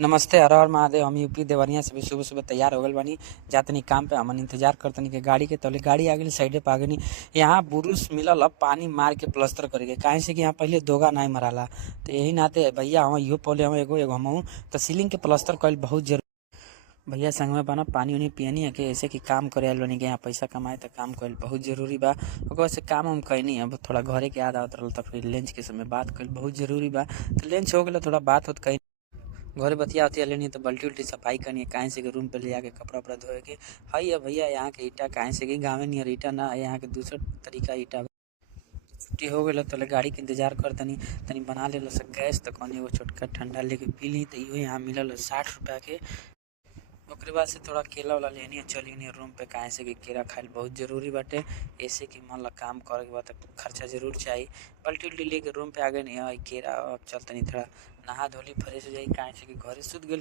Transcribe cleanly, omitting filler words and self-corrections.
नमस्ते, हर हर महादेव। हम यूपी देवरिया से भी सुबह सुबह तैयार हो गए बानी। जातनी काम पे हमन इंतजार करतनी कि गाड़ी के तले गाड़ी आ गई साइडे पे आ गई। यहाँ बुरुस मिलल अब पानी मार के प्लस्तर करेंगे काहे से कि यहाँ पहले दोगा नहीं मराला। तो यही नाते भैया हम इहो पहले हम एगो एगो हम तो सीलिंग के प्लस्तर कईल बहुत जरूरी। भैया संग में बना पानी उनी पियनी है कि ऐसे कि काम करे आइल बनी कि यहाँ पैसा कमाए तो काम कईल बहुत जरूरी बा। ओकर से काम हम कैनी अब थोड़ा घरे के याद आवत रहल तो फिर लंच के समय बात कईल बहुत जरूरी बा। तो लंच हो गया थोड़ा बात होत कहीं घरे बतिया उतिया लेनी तो बल्टी उल्टी सफाई करनी है काहे से कि रूम पे ले जाके कपड़ा उपड़ा धोए के हई है। भैया यहाँ के ईटा काहे से कि गाँव नियर ईटा ना है, यहाँ के दूसरा तरीका ईटा छुट्टी हो गई तो गाड़ी के इंतजार कर तनी बना ले गैस तो कौन एगो छोटका ठंडा लेके पी ली। तो इहो यहाँ मिलल 60 रुपया के। ओकरे बाद से थोड़ा केला वाला लेनी चली नहीं रूम पे काहे से कि केला खाइल बहुत जरूरी बाटे। ऐसे कि मन ला काम करे के बाद खर्चा जरूर चाहिए। पलटी उल्टी लेके रूम पे आ गए नहीं केरा अब चल तनी थोड़ा नहा धोली फ्रेश हो जाई काहे से कि घरे सुत गए